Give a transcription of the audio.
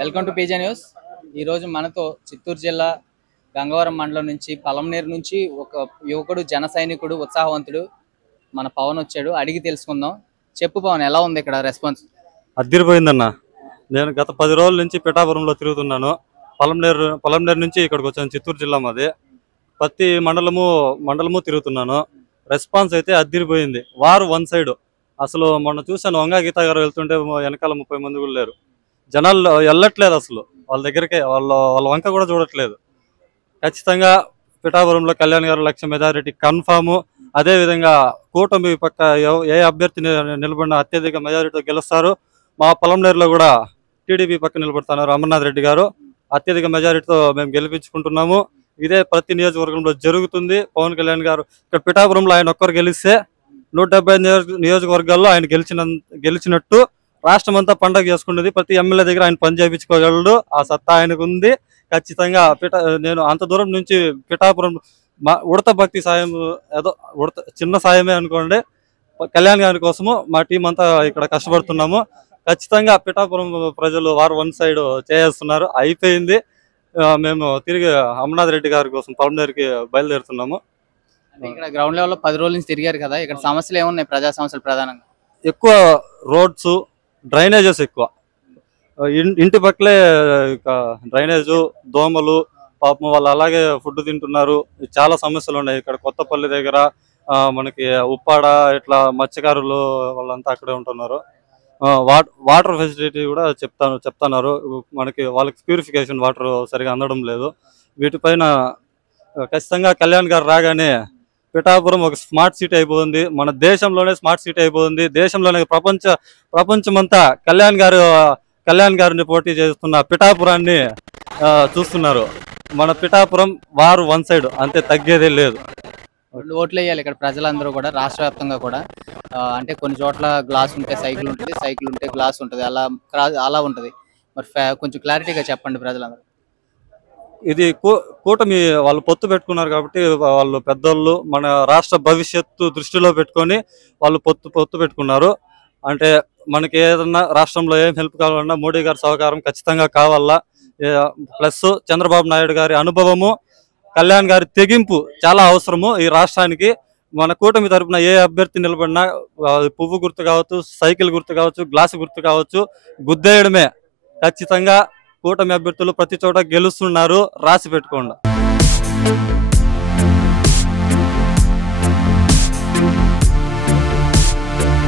Welcome to PJ news. ఈరోజు మనతో చిత్తూరు జిల్లా గంగవరం మండలం నుంచి పలంనేరు నుంచి ఒక యువకుడు జన సైనికుడు ఉత్సాహవంతుడు మన పవన్ వచ్చాడు. అడిగి తెలుసుకుందాం. చెప్పు పవన్, ఎలా ఉంది ఇక్కడ రెస్పాన్స్? అద్దరిపోయిందన్న. నేను గత 10 రోజుల నుంచి పిఠాపురంలో తిరుగుతున్నాను. పలంనేరు నుంచి ఇక్కడికి వచ్చాను. చిత్తూరు జిల్లా మాది. ప్రతి మండలము తిరుగుతున్నాను. రెస్పాన్స్ అయితే అద్దరిపోయింది. వారు వన్ సైడ్. అసలు మొన్న చూశాను, వంగా గీత గారు వెళ్తుంటే వెనకాల 30 మంది కూడా లేరు. జనాలు వెళ్ళట్లేదు అసలు వాళ్ళ దగ్గరికే, వాళ్ళ వంక కూడా చూడట్లేదు. ఖచ్చితంగా పిఠాపురంలో కళ్యాణ్ గారు లక్ష మెజారిటీ కన్ఫాము. అదేవిధంగా కూటమి పక్క ఏ అభ్యర్థి నిలబడిన అత్యధిక మెజారిటీతో గెలుస్తారు. మా పొలంనేరులో కూడా టీడీపీ పక్క నిలబడుతున్నారు అమర్నాథ్ రెడ్డి గారు. అత్యధిక మెజారిటీతో మేము గెలిపించుకుంటున్నాము. ఇదే ప్రతి నియోజకవర్గంలో జరుగుతుంది. పవన్ కళ్యాణ్ గారు ఇక్కడ పిఠాపురంలో ఆయన ఒక్కరు గెలిస్తే 175 నియోజకవర్గాల్లో ఆయన గెలిచినట్టు రాష్ట్రం అంతా పండగ చేసుకున్నది. ప్రతి ఎమ్మెల్యే దగ్గర ఆయన పని చేయించుకోగలడు. ఆ సత్తా ఆయనకు ఉంది. ఖచ్చితంగా నేను అంత దూరం నుంచి పిఠాపురం ఉడత భక్తి సాయం, ఏదో చిన్న సాయమే అనుకోండి, కళ్యాణ్ గారి కోసము మా టీం అంతా ఇక్కడ కష్టపడుతున్నాము. ఖచ్చితంగా పిఠాపురం ప్రజలు వారు వన్ సైడ్ చేస్తున్నారు. అయిపోయింది. మేము తిరిగి అమర్నాథ్ రెడ్డి గారి కోసం పలంనేరుకి బయలుదేరుతున్నాము. ఇక్కడ గ్రౌండ్ లెవెల్లో 10 రోజుల నుంచి తిరిగారు కదా, ఇక్కడ సమస్యలు ఏమున్నాయి? ప్రజా సమస్యలు ప్రధానంగా ఎక్కువ రోడ్స్, డ్రైనేజెస్ ఎక్కువ. ఇంటి పక్కలే డ్రైనేజు, దోమలు, పాపం వాళ్ళు అలాగే ఫుడ్ తింటున్నారు. చాలా సమస్యలు ఉన్నాయి ఇక్కడ. కొత్తపల్లి దగ్గర మనకి ఉప్పాడ ఇట్లా మత్స్యకారులు వాళ్ళంతా అక్కడే ఉంటున్నారు. వాటర్ ఫెసిలిటీ కూడా చెప్తున్నారు మనకి. వాళ్ళకి ప్యూరిఫికేషన్ వాటర్ సరిగా అందడం లేదు. వీటిపైన ఖచ్చితంగా కళ్యాణ్ గారు రాగానే పిఠాపురం ఒక స్మార్ట్ సిటీ అయిపోతుంది. మన దేశంలోనే స్మార్ట్ సిటీ అయిపోతుంది. దేశంలోనే ప్రపంచమంతా కళ్యాణ్ గారిని పోటీ చేస్తున్న పిఠాపురాన్ని చూస్తున్నారు. మన పిఠాపురం వారు వన్ సైడ్, అంతే, తగ్గేదే లేదు. ఓట్లు వేయాలి ఇక్కడ ప్రజలందరూ కూడా, రాష్ట్ర వ్యాప్తంగా కూడా. అంటే కొన్ని చోట్ల గ్లాస్ ఉంటే సైకిల్ ఉంటుంది, సైకిల్ ఉంటే గ్లాస్ ఉంటుంది, అలా ఉంటుంది. మరి కొంచెం క్లారిటీగా చెప్పండి ప్రజలందరూ. ఇది కూటమి వాళ్ళు పొత్తు పెట్టుకున్నారు కాబట్టి, వాళ్ళు పెద్దోళ్ళు మన రాష్ట్ర భవిష్యత్తు దృష్టిలో పెట్టుకొని వాళ్ళు పొత్తు పెట్టుకున్నారు. అంటే మనకి ఏదన్నా రాష్ట్రంలో ఏం హెల్ప్ కావాలన్నా మోడీ గారి సహకారం ఖచ్చితంగా కావాలా. ప్లస్ చంద్రబాబు నాయుడు గారి అనుభవము, కళ్యాణ్ గారి తెగింపు చాలా అవసరము ఈ రాష్ట్రానికి. మన కూటమి తరపున ఏ అభ్యర్థి నిలబడినా పువ్వు గుర్తు కావచ్చు, సైకిల్ గుర్తు కావచ్చు, గ్లాసు గుర్తు కావచ్చు, గుద్దేయడమే. ఖచ్చితంగా కూటమి అభ్యర్థులు ప్రతి చోట గెలుస్తున్నారు. రాసి పెట్టుకోండి.